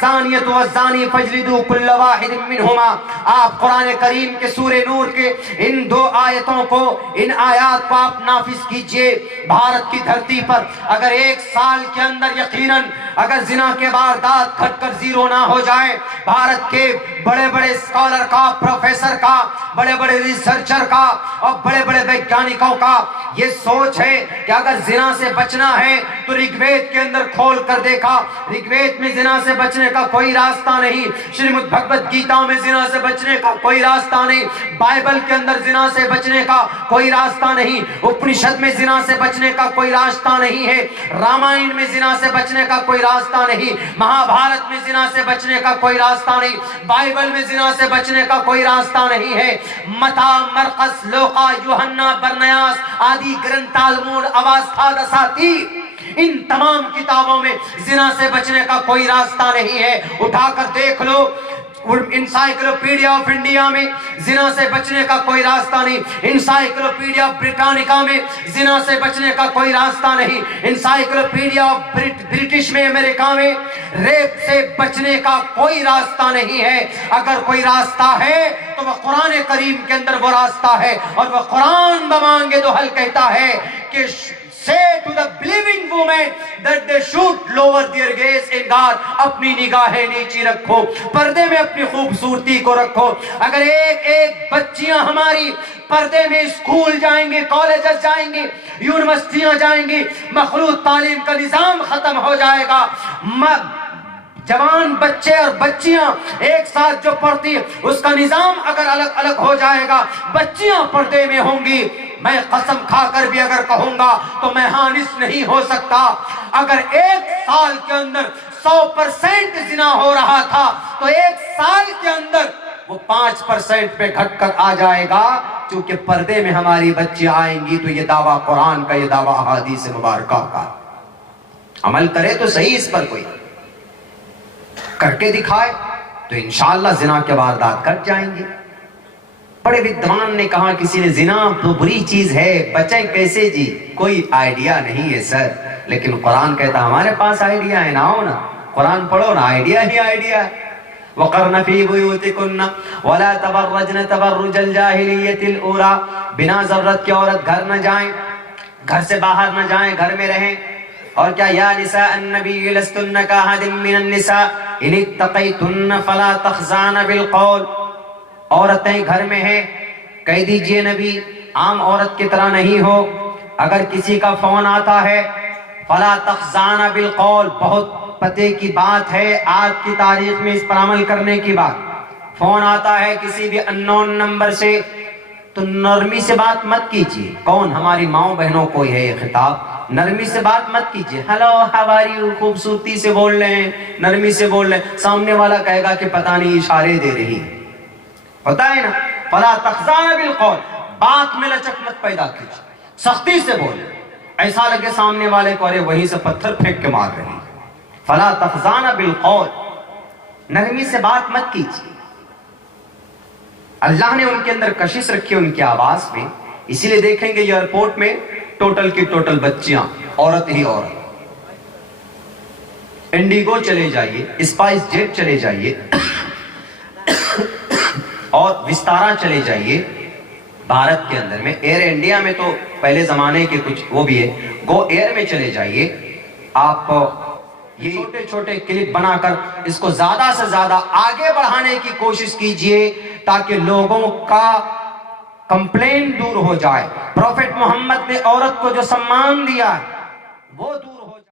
الزانیۃ والزانی فاجلدوا کل واحد منہما. آپ قرآن کریم کے سورہ نور کے ان دو آیتوں کو، ان آیات کو آپ نافذ کیجئے. بھارت کی دھرتی پر اگر ایک سال کے اندر یقیناً اگر زنا کے واردات گھٹ کر زیرو نہ ہو جائے، بھارت کے بڑے بڑے اسکالر کا، پروفیسر کا، بڑے بڑے ریسرچر کا اور بڑے بڑے ویگیانکوں کا یہ سوچ ہے کہ اگر زنا سے بچنا ہے تو رگ وید کے اندر کھول کر دیکھا، رگ وید میں زنا سے بچنے کا کوئی راستہ نہیں، شریمد بھگوت گیتا میں زنا سے بچنے کا کوئی راستہ نہیں، بائبل کے اندر زنا سے بچنے کا کوئی راستہ نہیں، اپنشد میں زنا سے بچنے کا کوئی راستہ نہیں ہے، رامائن میں زنا سے بچنے کا کوئی راستہ نہیں، مہا بھارت میں زنا سے بچنے کا کوئی راستہ نہیں، بائبل میں زنا سے بچنے کا کوئی راستہ نہیں ہے. متا، مرقس، لوقا، یوحنا، برنیاس آدی گرنتھ، تالمود، اوستھا، دساتیر، ان تمام کتابوں میں زنا سے بچنے کا کوئی راستہ نہیں ہے. اٹھا کر دیکھ لو، انسائکلوپیڈیا آف انڈیا میں زنا سے بچنے کا کوئی راستہ نہیں، انسائکلوپیڈیا برٹانیکا میں زنا سے بچنے کا کوئی راستہ نہیں، انسائکلوپیڈیا برٹش میں، امریکہ میں ریپ سے بچنے کا کوئی راستہ نہیں ہے. اگر کوئی راستہ ہے تو وہ قرآن کریم کے اندر وہ راستہ ہے، اور وہ قرآن بمانگے تو حل کہتا ہے کہ say to the believing women that they should lower their gaze in God. اپنی نگاہیں نیچی رکھو، پردے میں اپنی خوبصورتی کو رکھو. اگر ایک ایک بچیاں ہماری پردے میں اسکول جائیں گے، کالجز جائیں گی، یونیورسٹیاں جائیں گی، مخلوط تعلیم کا نظام ختم ہو جائے گا. جوان بچے اور بچیاں ایک ساتھ جو پڑھتی اس کا نظام اگر الگ الگ ہو جائے گا، بچیاں پردے میں ہوں گی. میں قسم کھا کر بھی اگر کہوں گا تو میں ہانس نہیں ہو سکتا. اگر ایک سال کے اندر 100% زنا ہو رہا تھا تو ایک سال کے اندر وہ 5% پہ گھٹ کر آ جائے گا. چونکہ پردے میں ہماری بچی آئیں گی تو یہ دعویٰ قرآن کا، یہ دعویٰ احادیث مبارکہ کا. عمل کرے تو صحیح، اس پر کوئی کر کے دکھائے تو انشاءاللہ زنا کے واردات کٹ جائیں گے. بڑے ودوان نے کہا کسی نے زنا تو بری چیز ہے، بچیں کیسے جی؟ کوئی آئیڈیا نہیں ہے سر. لیکن قرآن کہتا ہمارے پاس آئیڈیا ہے. نہ ہو نا قرآن پڑھو نا، آئیڈیا ہی آئیڈیا ہے. وَقَرْنَ فِي بُيُوتِكُنَّ وَلَا تَبَرَّجْنَ تَبَرُّجَ الْجَاهِلِيَّةِ الْأُولَىٰ. بنا ضرورت کی عورت گھر نہ جائیں، گھر سے باہر نہ جائیں، گھر میں رہیں. اور کیا یا نساء النبی لستن کاحد من النساء ان اتقیتن فلا تخضعن بالقول. عورتیں گھر میں ہیں، کہہ دیجئے نبی عام عورت کی طرح نہیں ہو. اگر کسی کا فون آتا ہے فلا تخضعن بالقول، بہت پتے کی بات ہے آج کی تاریخ میں اس پر عمل کرنے کی بات. فون آتا ہے کسی بھی اننون نمبر سے تو نرمی سے بات مت کیجیے. کون؟ ہماری ماؤں بہنوں کو ہے یہ خطاب. نرمی سے بات مت کیجیے. ہیلو ہاؤ آر یو، خوبصورتی سے بول رہے ہیں، نرمی سے بول رہے ہیں. سامنے والا کہے گا کہ پتہ نہیں اشارے دے رہی ہے. پتہ ہے نا، فلا تخضعن بالقول، بات میں لچک مت پیدا کیجیے، سختی سے بولے، ایسا لگے سامنے والے کو ارے وہیں سے پتھر پھینک کے مار رہی. فلا تخضعن بالقول، نرمی سے بات مت کیجیے. اللہ نے ان کے اندر کشش رکھی ان کی آواز میں. اسی لیے دیکھیں گے ایئرپورٹ میں ٹوٹل کی ٹوٹل بچیاں، عورت ہی عورت. انڈیگو چلے جائیے، اسپائس جیٹ چلے جائیے اور وستارا چلے جائیے. بھارت کے اندر میں ایئر انڈیا میں تو پہلے زمانے کے کچھ وہ بھی ہے، گو ایئر میں چلے جائیے. آپ یہ چھوٹے چھوٹے کلپ بنا کر اس کو زیادہ سے زیادہ آگے بڑھانے کی کوشش کیجئے تاکہ لوگوں کا کمپلین دور ہو جائے. پروفیٹ محمد نے عورت کو جو سمان دیا ہے وہ دور